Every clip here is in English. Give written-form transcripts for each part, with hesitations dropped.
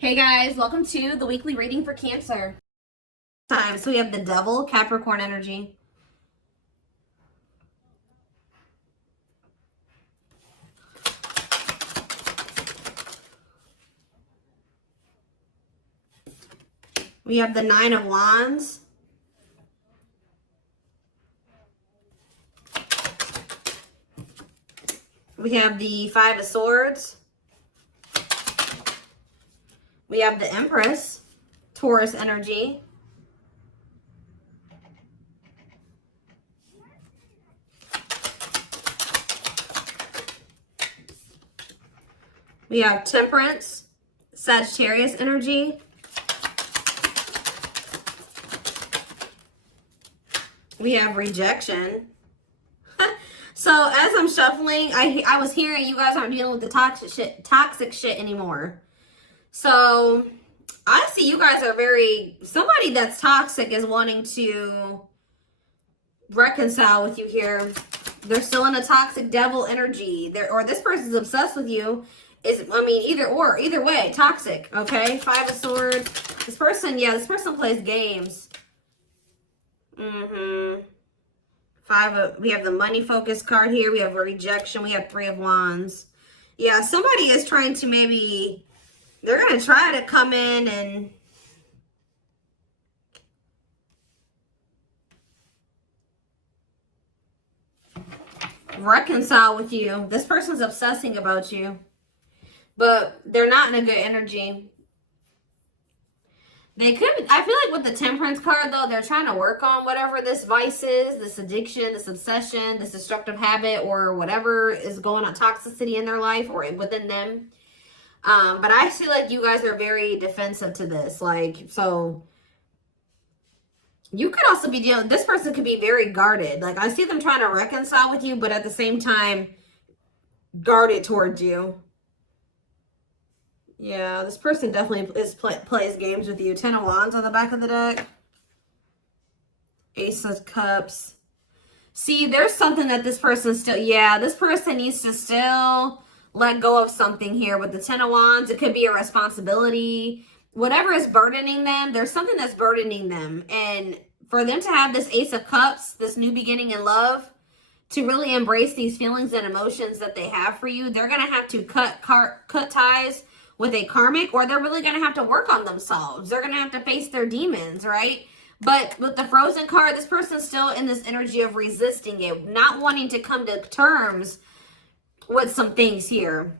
Hey guys, welcome to the weekly reading for Cancer. So we have the Devil, Capricorn energy. We have the Nine of Wands. We have the Five of Swords. We have the Empress, Taurus energy. We have Temperance, Sagittarius energy. We have Rejection. So as I'm shuffling, I was hearing you guys aren't dealing with the toxic shit anymore. So I see you guys are somebody that's toxic is wanting to reconcile with you here. They're still in a toxic devil energy. Or this person's obsessed with you. Either way, toxic, okay? Five of Swords. This person plays games. We have the money focus card here. We have a Rejection. We have Three of Wands. Yeah, somebody is trying to they're going to try to come in and reconcile with you. This person's obsessing about you, but they're not in a good energy. I feel like with the Temperance card, though, they're trying to work on whatever this vice is, this addiction, this obsession, this destructive habit, or whatever is going on, toxicity in their life or within them. But I feel like you guys are very defensive to this. So you could also be this person could be very guarded. I see them trying to reconcile with you, but at the same time, guarded towards you. Yeah, this person definitely plays games with you. Ten of Wands on the back of the deck. Ace of Cups. See, there's something that this person this person needs to still let go of something here with the Ten of Wands. It could be a responsibility. Whatever is burdening them, there's something that's burdening them. And for them to have this Ace of Cups, this new beginning in love, to really embrace these feelings and emotions that they have for you, they're going to have to cut ties with a karmic, or they're really going to have to work on themselves. They're going to have to face their demons, right? But with the Frozen card, this person's still in this energy of resisting it, not wanting to come to terms with some things here.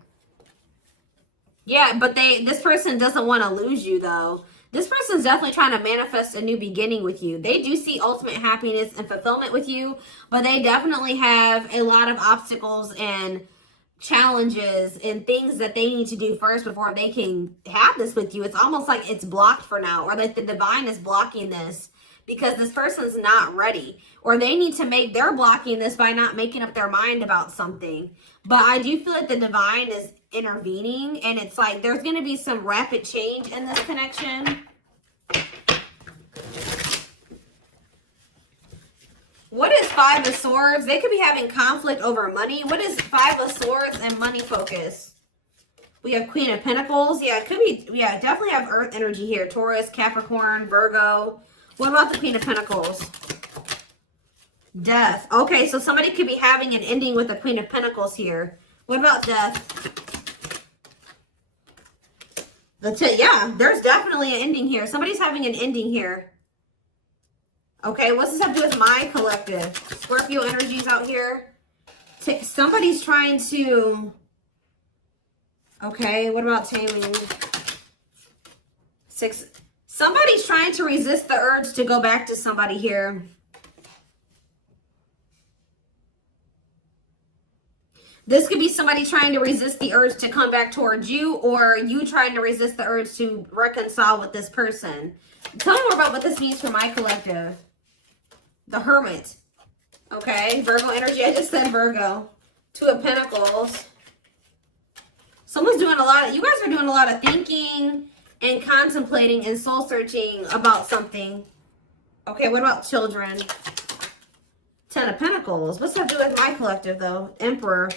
Yeah, but this person doesn't want to lose you, though. This person's definitely trying to manifest a new beginning with you. They do see ultimate happiness and fulfillment with you, but they definitely have a lot of obstacles and challenges and things that they need to do first before they can have this with you. It's almost like it's blocked for now, or like the divine is blocking this because this person's not ready, or they're blocking this by not making up their mind about something. But I do feel like the divine is intervening, and it's like there's going to be some rapid change in this connection. What is Five of Swords? They could be having conflict over money. What is Five of Swords and money focus? We have Queen of Pentacles. Yeah, it could be. Yeah, definitely have Earth energy here. Taurus, Capricorn, Virgo. What about the Queen of Pentacles? Death. Okay, so somebody could be having an ending with the Queen of Pentacles here. What about death? Yeah, there's definitely an ending here. Somebody's having an ending here. Okay, what's this have to do with my collective? Scorpio energies out here. Somebody's trying to... Okay, what about taming? Somebody's trying to resist the urge to go back to somebody here. This could be somebody trying to resist the urge to come back towards you, or you trying to resist the urge to reconcile with this person. Tell me more about what this means for my collective. The Hermit. Okay, Virgo energy. I just said Virgo. Two of Pentacles. Someone's doing you guys are doing a lot of thinking and contemplating and soul searching about something. Okay, what about children? Ten of Pentacles. What's that do with my collective, though? Emperor.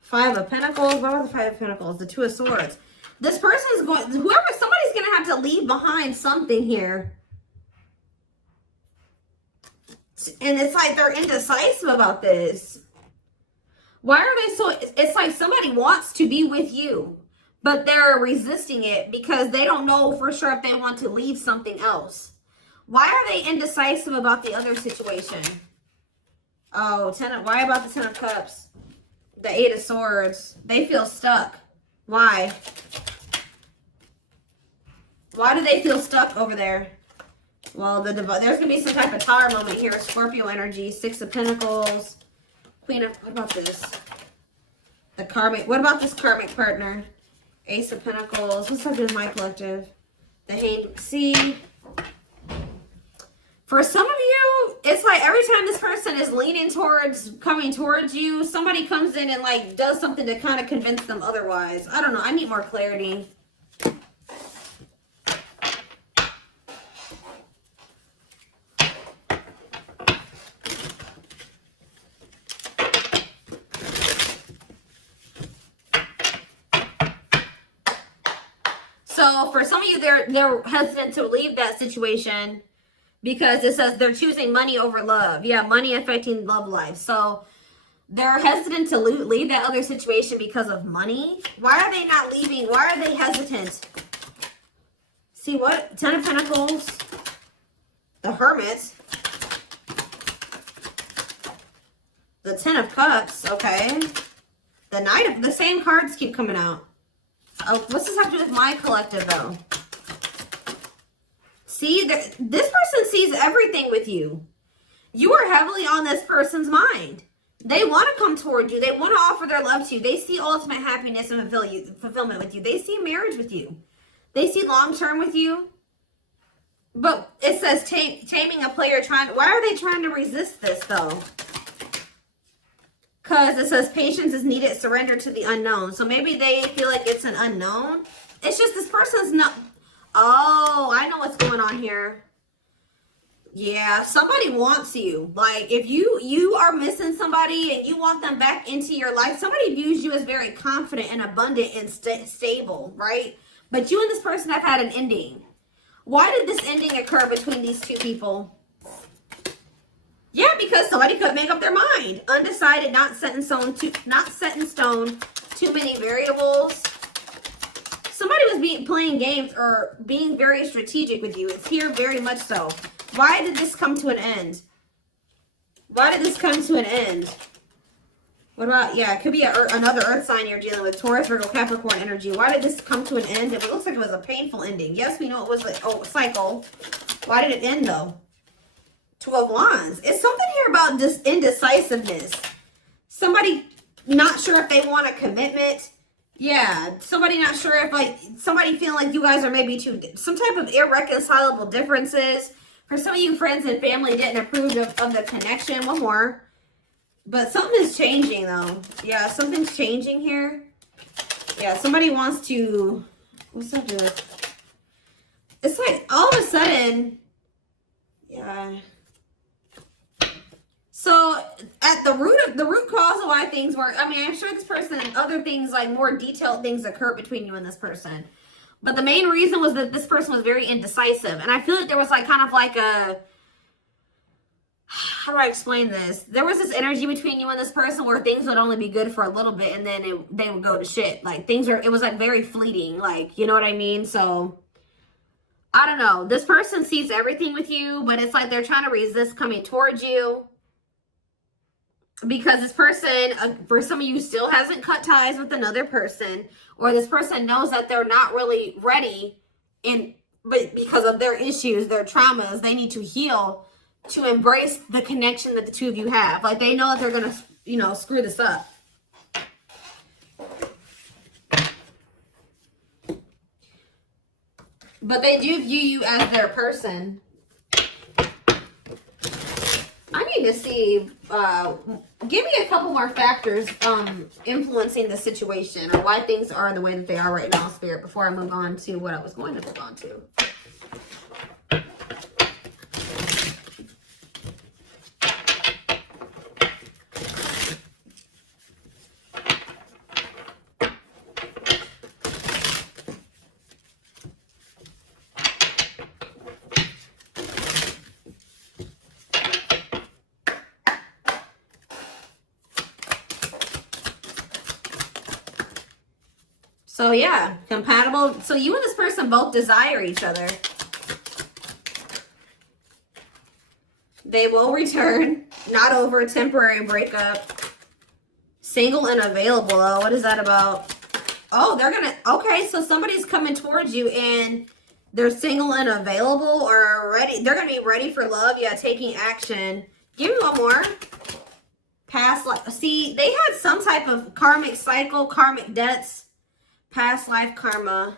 Five of Pentacles. What about the Five of Pentacles? The Two of Swords. This person's going, somebody's going to have to leave behind something here. And it's like they're indecisive about this. Why are they so, it's like somebody wants to be with you, but they're resisting it because they don't know for sure if they want to leave something else. Why are they indecisive about the other situation? Oh, why about the 10 of Cups? The 8 of Swords. They feel stuck. Why? Why do they feel stuck over there? Well, there's going to be some type of tower moment here. Scorpio energy. 6 of Pentacles. Queen of... What about this? The karmic... What about this karmic partner? Ace of Pentacles. What's up with my collective? The Hanged... See... For some of you, it's like every time this person is leaning towards, coming towards you, somebody comes in and like does something to kind of convince them otherwise. I don't know. I need more clarity. So for some of you, they're hesitant to leave that situation. Because it says they're choosing money over love. Yeah, money affecting love life. So they're hesitant to leave that other situation because of money. Why are they not leaving? Why are they hesitant? See what? 10 of Pentacles. The Hermit. The 10 of Cups. Okay. The Knight of... The same cards keep coming out. Oh, what's this have to do with my collective though? See, this person sees everything with you. You are heavily on this person's mind. They want to come toward you. They want to offer their love to you. They see ultimate happiness and fulfillment with you. They see marriage with you. They see long-term with you. But it says taming a player trying... Why are they trying to resist this, though? Because it says patience is needed, surrender to the unknown. So maybe they feel like it's an unknown. It's just this person's not... Oh, I know what's going on here. Yeah, somebody wants you. Like, if you are missing somebody and you want them back into your life, somebody views you as very confident and abundant and stable, right? But you and this person have had an ending. Why did this ending occur between these two people? Yeah, because somebody could make up their mind. Undecided, not set in stone, too many variables. Somebody was playing games or being very strategic with you. It's here very much so. Why did this come to an end? Why did this come to an end? What about, yeah, it could be another earth sign you're dealing with. Taurus, Virgo, Capricorn energy. Why did this come to an end? It looks like it was a painful ending. Yes, we know it was a cycle. Why did it end though? 2 of Wands. It's something here about this indecisiveness. Somebody not sure if they want a commitment. Yeah, somebody not sure if, like, somebody feeling like you guys are maybe some type of irreconcilable differences. For some of you, friends and family didn't approve of the connection. One more. But something is changing, though. Yeah, something's changing here. Yeah, somebody wants to... What's that do? It's like, all of a sudden... Yeah... So, at the root cause of why things work, I mean, I'm sure this person and other things, like more detailed things occur between you and this person. But the main reason was that this person was very indecisive. And I feel like there was like kind of like a, how do I explain this? There was this energy between you and this person where things would only be good for a little bit and then they would go to shit. Like it was like very fleeting, like, you know what I mean? So, I don't know. This person sees everything with you, but it's like they're trying to resist coming towards you. Because this person, for some of you, still hasn't cut ties with another person. Or this person knows that they're not really ready. But because of their issues, their traumas, they need to heal to embrace the connection that the two of you have. Like, they know that they're going to, you know, screw this up. But they do view you as their person. I need to see, give me a couple more factors influencing the situation or why things are the way that they are right now, Spirit, before I move on to what I was going to move on to. So yeah, compatible. So you and this person both desire each other. They will return. Not over a temporary breakup. Single and available, though. What is that about? Oh, they're gonna... Okay, so somebody's coming towards you and they're single and available or ready. They're gonna be ready for love. Yeah, taking action. Give me one more. Past life. See, they had some type of karmic cycle, karmic debts, past life karma.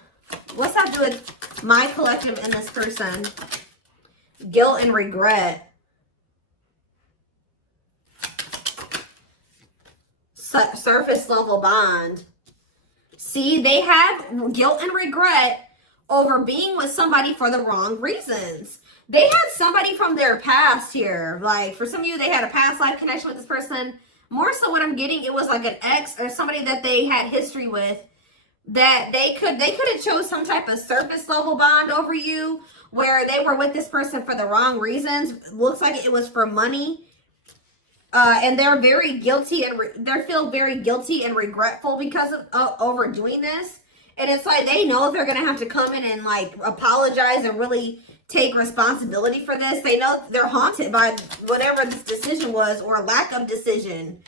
What's that do with my collective and this person? Guilt and regret. Surface level bond. See, they have guilt and regret over being with somebody for the wrong reasons. They had somebody from their past here. Like, for some of you, they had a past life connection with this person. More so what I'm getting, it was like an ex or somebody that they had history with, that they could have chose some type of surface level bond over you, where they were with this person for the wrong reasons. Looks like it was for money. And they're very guilty and they feel very guilty and regretful because of overdoing this. And it's like they know they're going to have to come in and like apologize and really take responsibility for this. They know they're haunted by whatever this decision was or lack of decision.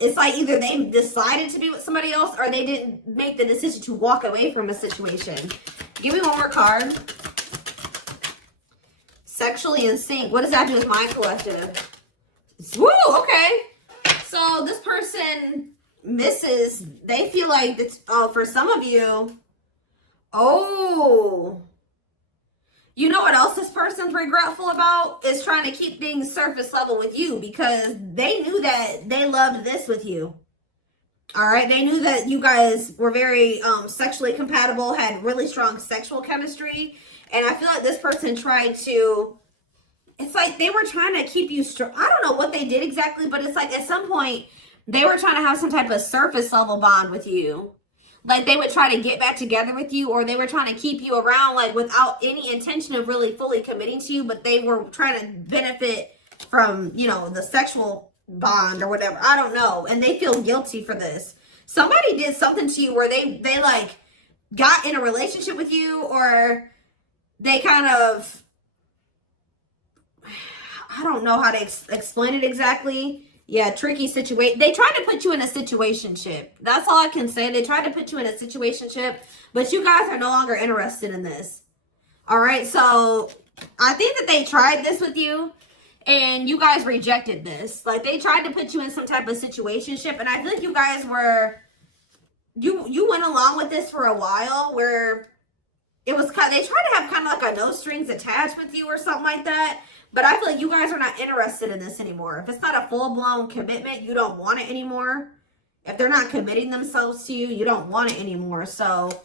It's like either they decided to be with somebody else or they didn't make the decision to walk away from a situation. Give me one more card. Sexually in sync. What does that do with my collective? Woo, okay. So this person misses, they feel like it's, oh, for some of you, oh, you know what else this person's regretful about? Is trying to keep things surface level with you because they knew that they loved this with you. All right. They knew that you guys were very sexually compatible, had really strong sexual chemistry. And I feel like this person tried to, it's like they were trying to keep you strong. I don't know what they did exactly, but it's like at some point they were trying to have some type of surface level bond with you. Like they would try to get back together with you, or they were trying to keep you around like without any intention of really fully committing to you, but they were trying to benefit from, you know, the sexual bond or whatever. I don't know. And they feel guilty for this. Somebody did something to you where they like got in a relationship with you, or they kind of, I don't know how to explain it exactly. Yeah, tricky situation. They tried to put you in a situationship. That's all I can say. They tried to put you in a situationship, but you guys are no longer interested in this. All right, so I think that they tried this with you, and you guys rejected this. Like, they tried to put you in some type of situationship, and I feel like you guys were, you went along with this for a while, where it was kind of, they tried to have kind of like a no strings attached with you or something like that. But I feel like you guys are not interested in this anymore. If it's not a full-blown commitment, you don't want it anymore. If they're not committing themselves to you, you don't want it anymore. So,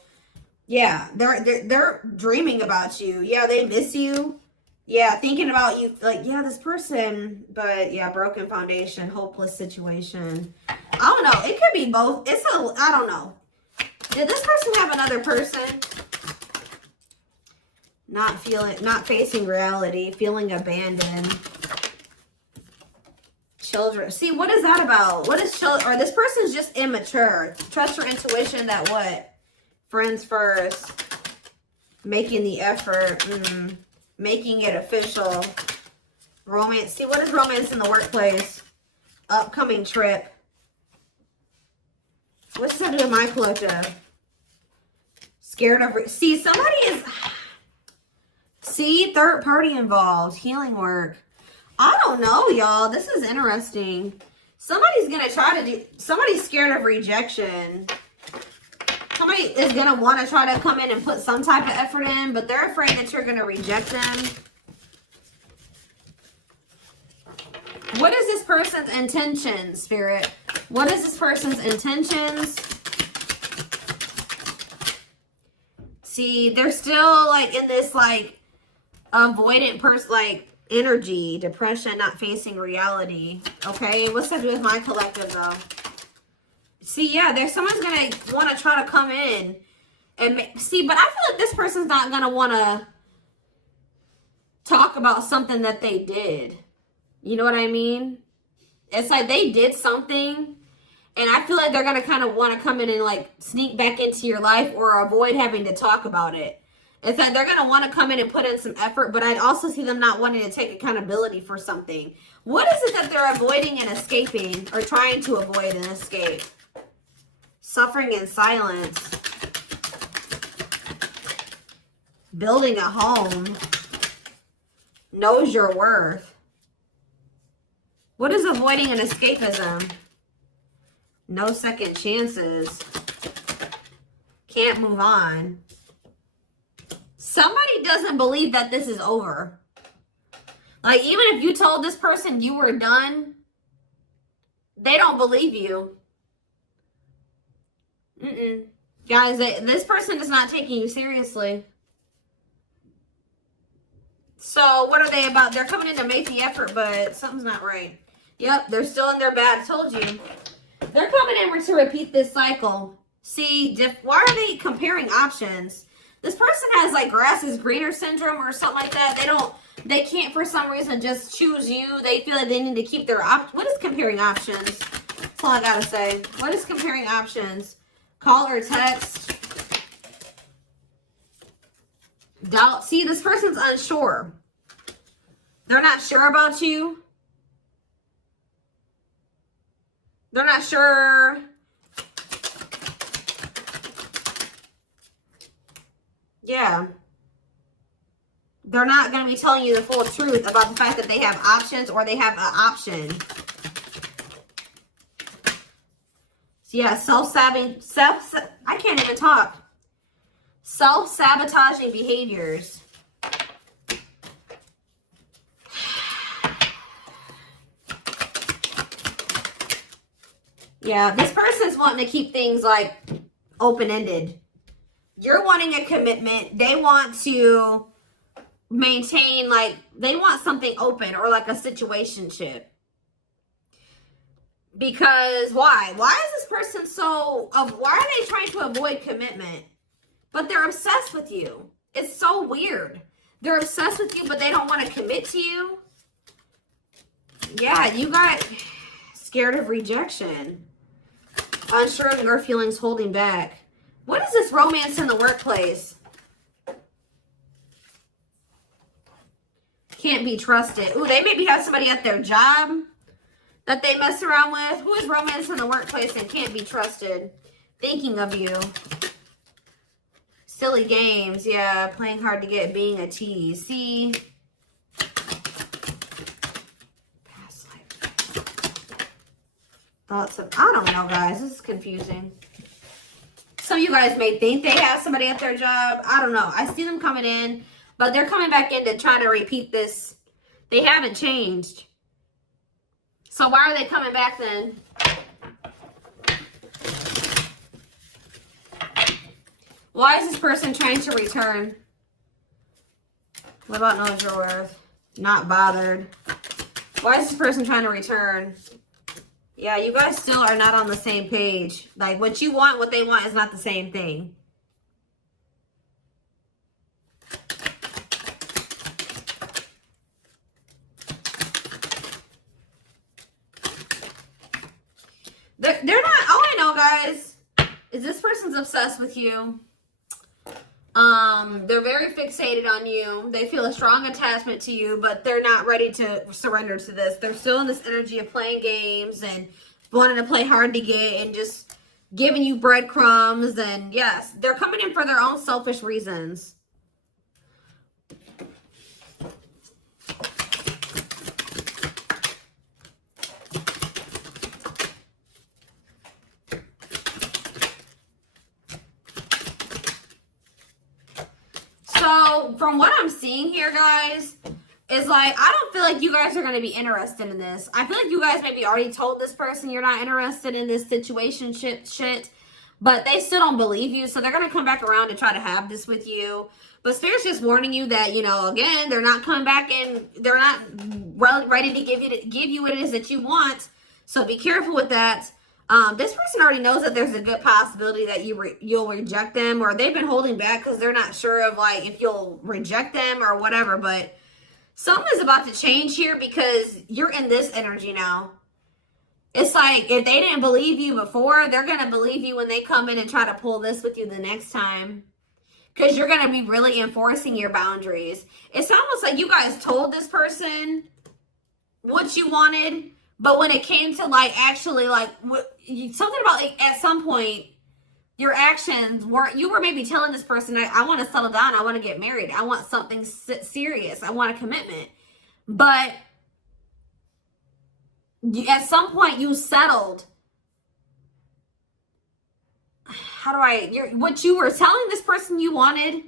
yeah, they're dreaming about you. Yeah, they miss you. Yeah, thinking about you. Like, yeah, this person. But, yeah, broken foundation, hopeless situation. I don't know. It could be both. I don't know. Did this person have another person? Not facing reality, feeling abandoned. Children. See, what is that about? What is children? Or this person's just immature. Trust your intuition that what? Friends first. Making the effort. Making it official. Romance. See, what is romance in the workplace? Upcoming trip. What's that do with my collective? Scared of... See, somebody is... See, third party involved. Healing work. I don't know, y'all. This is interesting. Somebody's going to try to do... Somebody's scared of rejection. Somebody is going to want to try to come in and put some type of effort in, but they're afraid that you're going to reject them. What is this person's intentions, Spirit? What is this person's intentions? See, they're still like in this like avoidant person, like energy, depression, not facing reality. Okay, what's that do with my collective though? See, yeah, there's someone's gonna want to try to come in and see, but I feel like this person's not gonna want to talk about something that they did. You know what I mean? It's like they did something And I feel like they're going to kind of want to come in and like sneak back into your life or avoid having to talk about it. It's that they're going to want to come in and put in some effort, but I'd also see them not wanting to take accountability for something. What is it that they're avoiding and escaping, or trying to avoid and escape? Suffering in silence. Building a home. Knows your worth. What is avoiding and escapism? No second chances. Can't move on. Somebody doesn't believe that this is over. Like, even if you told this person you were done, they don't believe you. Guys, this person is not taking you seriously. So, what are they about? They're coming in to make the effort, but something's not right. Yep, they're still in their bad. I told you. They're coming in to repeat this cycle. See, why are they comparing options? This person has like grass is greener syndrome or something like that. They can't for some reason just choose you. They feel like they need to keep their What is comparing options? That's all I gotta say. What is comparing options? Call or text? Doubt. See, this person's unsure. They're not sure about you. They're not sure. Yeah. They're not going to be telling you the full truth about the fact that they have options or they have an option. So yeah, I can't even talk. Self-sabotaging behaviors. Yeah, this person's wanting to keep things like open-ended. You're wanting a commitment. They want to maintain, like, they want something open or like a situationship. Because why? Why is this person why are they trying to avoid commitment? But they're obsessed with you. It's so weird. They're obsessed with you, but they don't want to commit to you. Yeah, you got scared of rejection. Unsure of your feelings, holding back. What is this romance in the workplace? Can't be trusted. Ooh, they maybe have somebody at their job that they mess around with. Who is romance in the workplace and can't be trusted? Thinking of you. Silly games. Yeah, playing hard to get, being a tease. See? Past life. Thoughts of... I don't know, guys. This is confusing. Some of you guys may think they have somebody at their job. I don't know. I see them coming in, but they're coming back in to try to repeat this. They haven't changed. So why are they coming back then? Why is this person trying to return? What about knows your worth? Not bothered. Why is this person trying to return? Yeah, you guys still are not on the same page. Like, what you want, what they want is not the same thing. They're not, all I know, guys, is this person's obsessed with you. They're very fixated on you. They feel a strong attachment to you, but they're not ready to surrender to this. They're still in this energy of playing games and wanting to play hard to get and just giving you breadcrumbs. And yes, they're coming in for their own selfish reasons. So from what I'm seeing here, guys, is like, I don't feel like you guys are going to be interested in this. I feel like you guys maybe already told this person you're not interested in this situationship shit, but they still don't believe you. So they're going to come back around to try to have this with you. But Spirit's just warning you that, you know, again, they're not coming back and they're not ready to give you what it is that you want. So be careful with that. This person already knows that there's a good possibility that you'll reject them, or they've been holding back because they're not sure of like if you'll reject them or whatever. But something is about to change here because you're in this energy now. It's like, if they didn't believe you before, they're going to believe you when they come in and try to pull this with you the next time. Because you're going to be really enforcing your boundaries. It's almost like you guys told this person what you wanted, but when it came to like actually like something about like at some point your actions were, you were maybe telling this person, I want to settle down, I want to get married, I want something serious, I want a commitment. But at some point you settled. What you were telling this person you wanted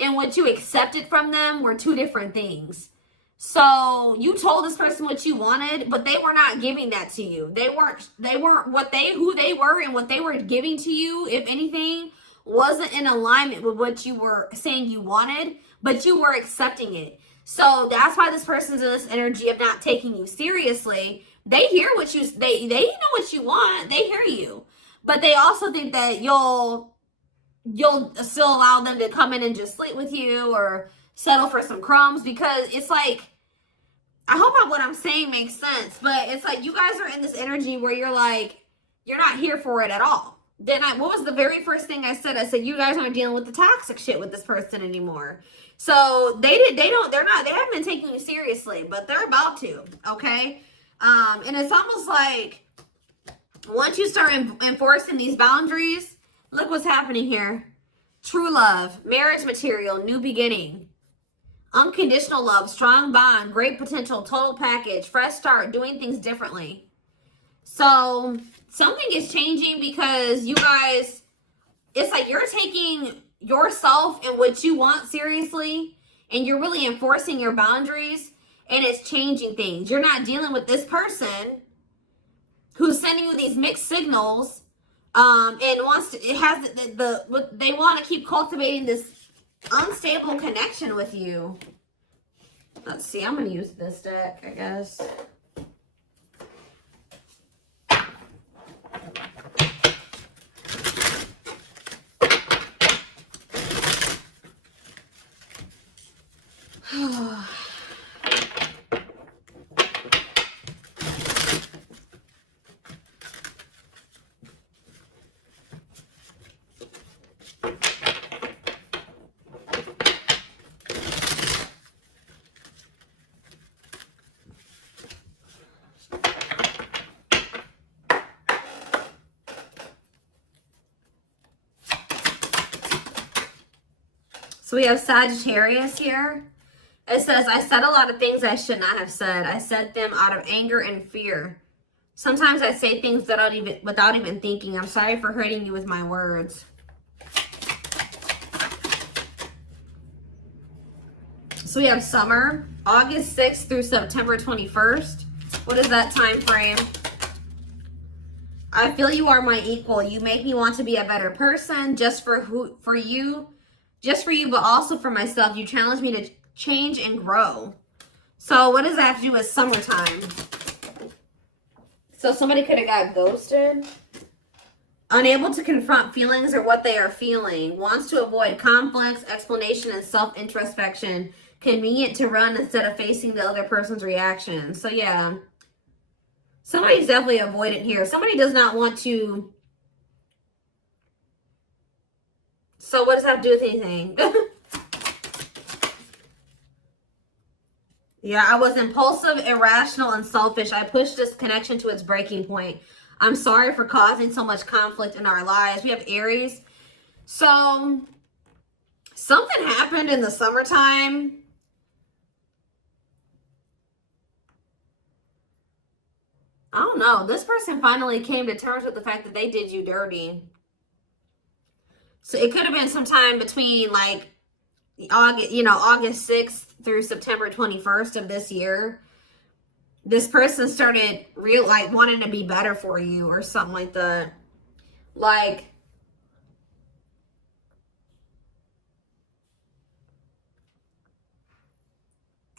and what you accepted from them were two different things. So you told this person what you wanted, but they were not giving that to you. They weren't who they were, and what they were giving to you, if anything, wasn't in alignment with what you were saying you wanted, but you were accepting it. So that's why this person's in this energy of not taking you seriously. They hear what they know what you want. They hear you. But they also think that you'll still allow them to come in and just sleep with you or settle for some crumbs, because it's like, I hope what I'm saying makes sense, but it's like you guys are in this energy where you're like, you're not here for it at all. Then what was the very first thing I said? I said, you guys aren't dealing with the toxic shit with this person anymore. So they haven't been taking you seriously, but they're about to, okay? And it's almost like, once you start enforcing these boundaries, look what's happening here. True love, marriage material, new beginning, unconditional love, strong bond, great potential, total package, fresh start, doing things differently. So something is changing because you guys, it's like you're taking yourself and what you want seriously, and you're really enforcing your boundaries, and it's changing things. You're not dealing with this person who's sending you these mixed signals, and they want to keep cultivating this unstable connection with you. Let's see, I'm going to use this deck, I guess. So we have Sagittarius here. It says, I said a lot of things I should not have said. I said them out of anger and fear. Sometimes I say things without even thinking. I'm sorry for hurting you with my words. So we have summer, August 6th through September 21st. What is that time frame? I feel you are my equal. You make me want to be a better person just for you, but also for myself. You challenge me to change and grow. So what does that have to do with summertime? So somebody could have got ghosted. Unable to confront feelings or what they are feeling. Wants to avoid conflicts, explanation, and self-introspection. Convenient to run instead of facing the other person's reaction. So yeah. Somebody's definitely avoidant here. Somebody does not want to. So what does that have to do with anything? Yeah, I was impulsive, irrational, and selfish. I pushed this connection to its breaking point. I'm sorry for causing so much conflict in our lives. We have Aries. So something happened in the summertime. I don't know. This person finally came to terms with the fact that they did you dirty. So it could have been sometime between like August 6th through September 21st of this year. This person started wanting to be better for you or something like that. Like,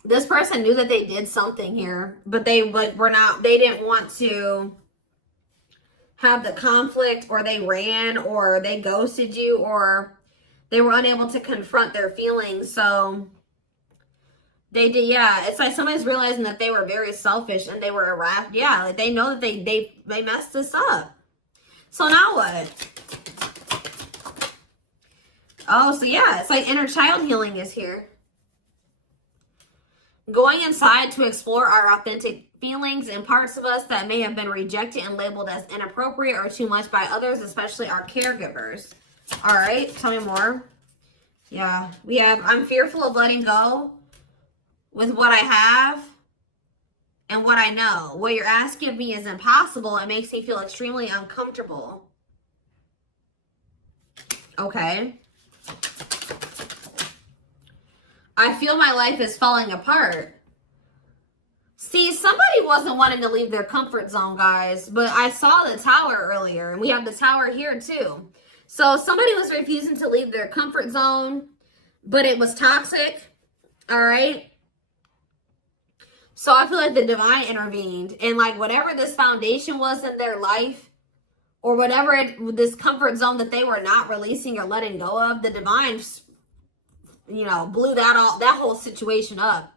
this person knew that they did something here, but they didn't want to have the conflict, or they ran, or they ghosted you, or they were unable to confront their feelings. So They did, yeah. It's like somebody's realizing that they were very selfish and they were irrational. Yeah, like they know that they messed this up. So now what? Oh, so yeah, it's like inner child healing is here. Going inside to explore our authentic feelings and parts of us that may have been rejected and labeled as inappropriate or too much by others, especially our caregivers. All right, tell me more. Yeah, we have, I'm fearful of letting go with what I have and what I know. What you're asking of me is impossible. It makes me feel extremely uncomfortable. Okay. I feel my life is falling apart. See, somebody wasn't wanting to leave their comfort zone, guys, but I saw the tower earlier, and we have the tower here too. So somebody was refusing to leave their comfort zone, but it was toxic, all right? So I feel like the divine intervened, and like whatever this foundation was in their life, or whatever this comfort zone that they were not releasing or letting go of, the divine, you know, blew that whole situation up.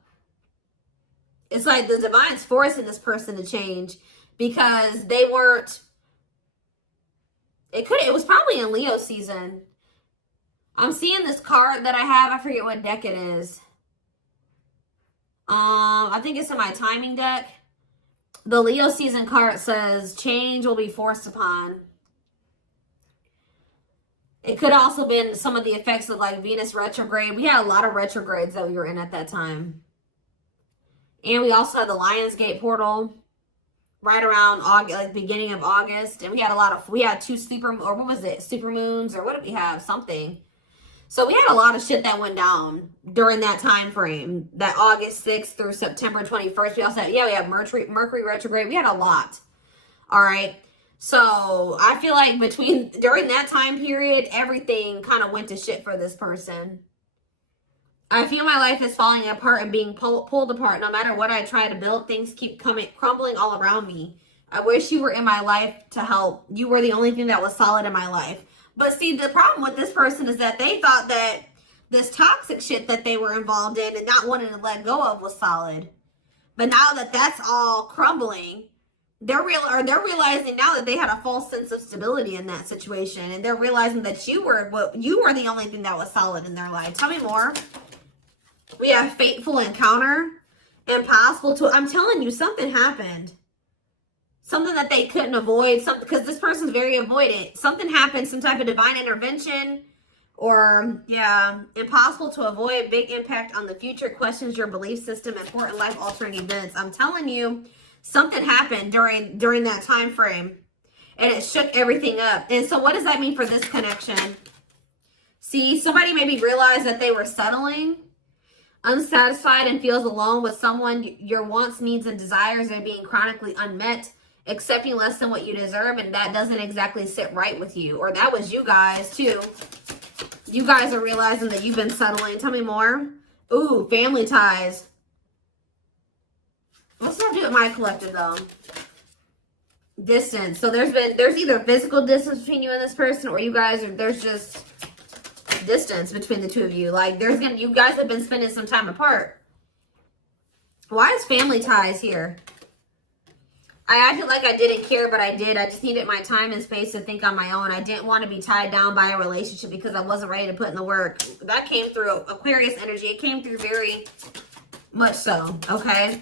It's like the divine's forcing this person to change because they weren't, it was probably in Leo season. I'm seeing this card that I have, I forget what deck it is. I think it's in my timing deck. The Leo season card says change will be forced upon. It could also been some of the effects of like Venus retrograde. We had a lot of retrogrades that we were in at that time. And we also had the Lionsgate portal right around August, like beginning of August. And we had two super, or what was it? Super moons, or what did we have? Something. So we had a lot of shit that went down during that time frame, that August 6th through September 21st. We also had, we had Mercury retrograde. We had a lot. All right. So I feel like during that time period, everything kind of went to shit for this person. I feel my life is falling apart and being pulled apart. No matter what I try to build, things keep crumbling all around me. I wish you were in my life to help. You were the only thing that was solid in my life. But see, the problem with this person is that they thought that this toxic shit that they were involved in and not wanting to let go of was solid. But now that that's all crumbling, they're realizing now that they had a false sense of stability in that situation, and they're realizing that you were the only thing that was solid in their life. Tell me more. We have fateful encounter, impossible to. I'm telling you, something happened. Something that they couldn't avoid. Something, because this person's very avoidant. Something happened. Some type of divine intervention, or impossible to avoid. Big impact on the future. Questions your belief system. Important life altering events. I'm telling you. Something happened during that time frame, and it shook everything up. And so what does that mean for this connection? See, somebody maybe realized that they were settling, unsatisfied, and feels alone with someone. Your wants, needs, and desires are being chronically unmet, accepting less than what you deserve, and that doesn't exactly sit right with you. Or that was you guys, too. You guys are realizing that you've been settling. Tell me more. Ooh, family ties. What's that do with my collective, though? Distance. So there's either physical distance between you and this person, or you guys there's just distance between the two of you. Like you guys have been spending some time apart. Why is family ties here? I acted like I didn't care, but I did. I just needed my time and space to think on my own. I didn't want to be tied down by a relationship because I wasn't ready to put in the work. That came through Aquarius energy. It came through very much so, okay?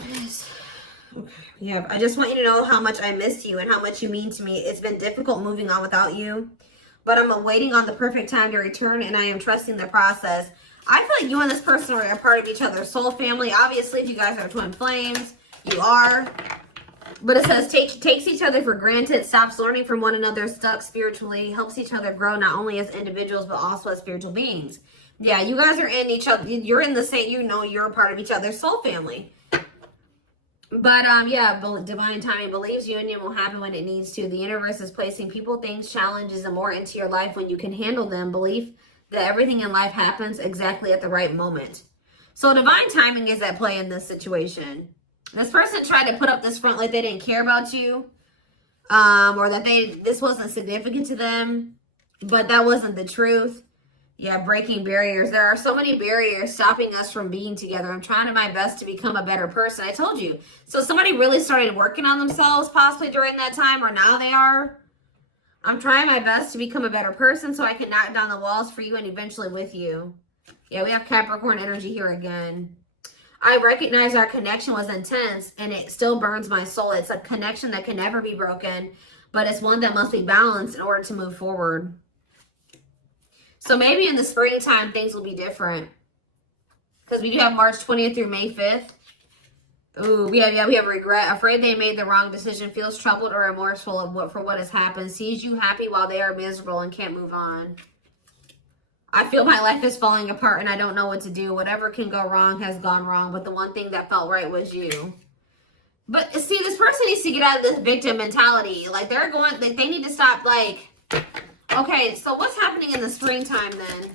Okay. Yeah, I just want you to know how much I miss you and how much you mean to me. It's been difficult moving on without you, but I'm waiting on the perfect time to return, and I am trusting the process. I feel like you and this person are a part of each other's soul family. Obviously, if you guys are twin flames, you are. But it says takes each other for granted, stops learning from one another, stuck spiritually, helps each other grow not only as individuals but also as spiritual beings. Yeah, you guys are in each other. You're in the same. You're a part of each other's soul family. But, divine timing believes union will happen when it needs to. The universe is placing people, things, challenges, and more into your life when you can handle them. Belief that everything in life happens exactly at the right moment. So divine timing is at play in this situation. This person tried to put up this front like they didn't care about you, or that this wasn't significant to them, but that wasn't the truth. Yeah, breaking barriers. There are so many barriers stopping us from being together. I'm trying my best to become a better person. I told you. So somebody really started working on themselves possibly during that time, or now they are. I'm trying my best to become a better person so I can knock down the walls for you and eventually with you. Yeah, we have Capricorn energy here again. I recognize our connection was intense and it still burns my soul. It's a connection that can never be broken, but it's one that must be balanced in order to move forward. So maybe in the springtime, things will be different. Because we do have March 20th through May 5th. Ooh, we have regret. Afraid they made the wrong decision. Feels troubled or remorseful for what has happened. Sees you happy while they are miserable and can't move on. I feel my life is falling apart and I don't know what to do. Whatever can go wrong has gone wrong. But the one thing that felt right was you. But see, this person needs to get out of this victim mentality. Like they need to stop like... Okay, so what's happening in the springtime then?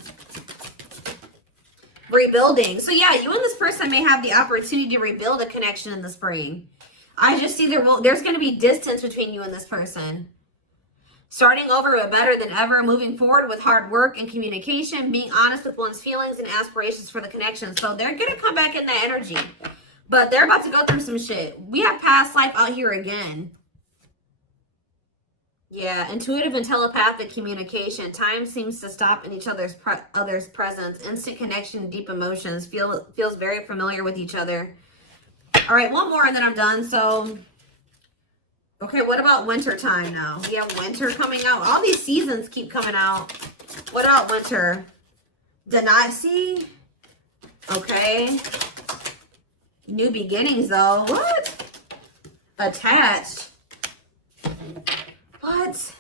Rebuilding. So yeah, you and this person may have the opportunity to rebuild a connection in the spring. I just see there's going to be distance between you and this person. Starting over but better than ever, moving forward with hard work and communication, being honest with one's feelings and aspirations for the connection. So they're going to come back in that energy. But they're about to go through some shit. We have past life out here again. Yeah, intuitive and telepathic communication. Time seems to stop in each other's presence. Instant connection, deep emotions. Feels very familiar with each other. All right, one more and then I'm done. So, okay, what about winter time now? We have winter coming out. All these seasons keep coming out. What about winter? See? Okay. New beginnings though. What? Attached. What?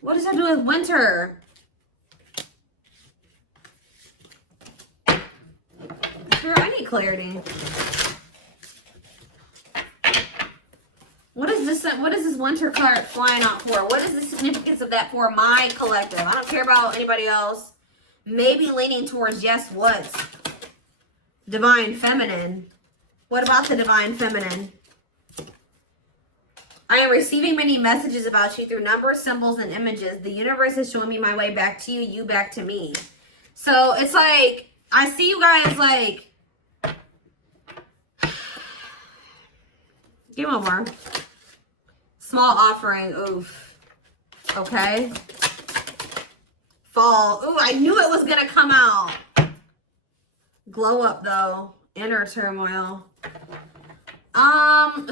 What does that do with winter? Sure, I need clarity. What is this? What is this winter card flying out for? What is the significance of that for my collective? I don't care about anybody else. Maybe leaning towards yes, what? Divine feminine. What about the divine feminine? I am receiving many messages about you through numbers, symbols, and images. The universe is showing me my way back to you, you back to me. So it's like, I see you guys like, give me one more. Small offering, oof. Okay. Fall, ooh, I knew it was gonna come out. Glow up though, inner turmoil.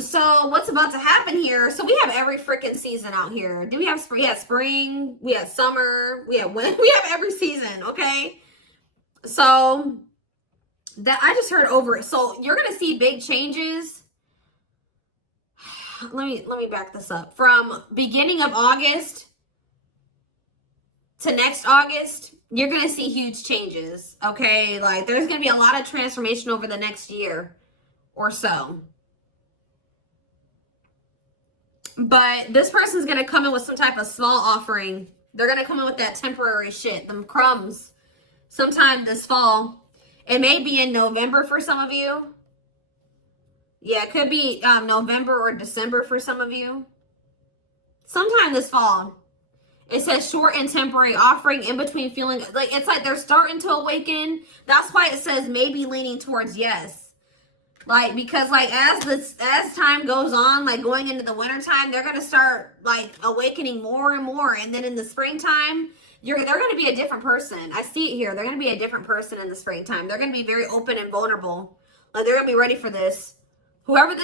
So what's about to happen here? So we have every freaking season out here. Do we have spring? We have spring, we have summer, we have winter, we have every season, okay? So that I just heard over it. So you're gonna see big changes. Let me back this up. From beginning of August to next August, you're gonna see huge changes, okay? Like there's gonna be a lot of transformation over the next year or so. But this person's going to come in with some type of small offering. They're going to come in with that temporary shit, them crumbs, sometime this fall. It may be in November for some of you. Yeah, it could be November or December for some of you. Sometime this fall. It says short and temporary offering in between feeling. Like it's like they're starting to awaken. That's why it says maybe leaning towards yes. Like, because, like, as time goes on, like, going into the winter time, they're going to start, like, awakening more and more. And then in the springtime, they're going to be a different person. I see it here. They're going to be a different person in the springtime. They're going to be very open and vulnerable. Like, they're going to be ready for this. Whoever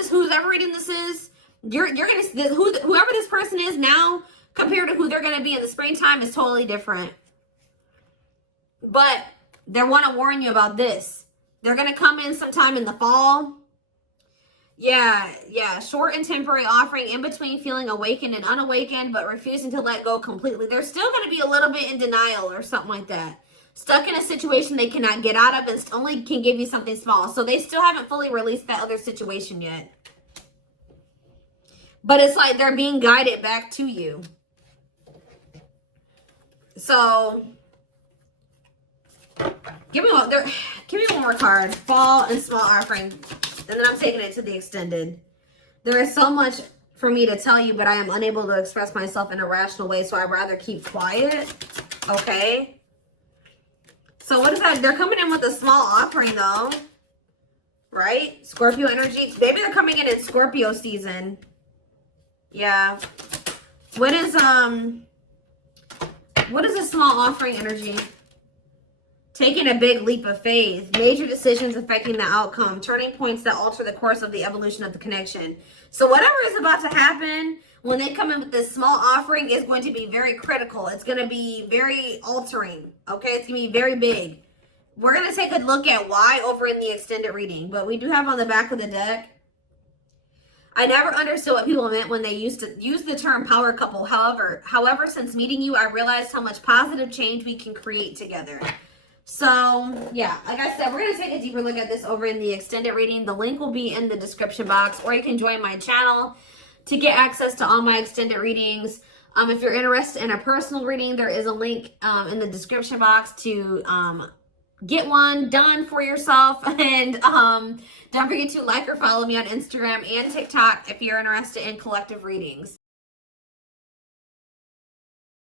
reading this is, you're going to, whoever this person is now, compared to who they're going to be in the springtime is totally different. But they want to warn you about this. They're going to come in sometime in the fall. Yeah. Short and temporary offering in between feeling awakened and unawakened, but refusing to let go completely. They're still going to be a little bit in denial or something like that. Stuck in a situation they cannot get out of and only can give you something small. So they still haven't fully released that other situation yet. But it's like they're being guided back to you. So... Give me one more card. Fall and small offering. And then I'm taking it to the extended. There is so much for me to tell you, but I am unable to express myself in a rational way, so I'd rather keep quiet. Okay. So what is that? They're coming in with a small offering though. Right? Scorpio energy. Maybe they're coming in Scorpio season. Yeah. What is a small offering energy? Taking a big leap of faith. Major decisions affecting the outcome. Turning points that alter the course of the evolution of the connection. So whatever is about to happen when they come in with this small offering is going to be very critical. It's going to be very altering. Okay? It's going to be very big. We're going to take a look at why over in the extended reading. But we do have on the back of the deck, I never understood what people meant when they used to use the term power couple. However, since meeting you, I realized how much positive change we can create together. So, yeah, like I said, we're going to take a deeper look at this over in the extended reading. The link will be in the description box, or you can join my channel to get access to all my extended readings. If you're interested in a personal reading, there is a link in the description box to get one done for yourself. And don't forget to like or follow me on Instagram and TikTok if you're interested in collective readings.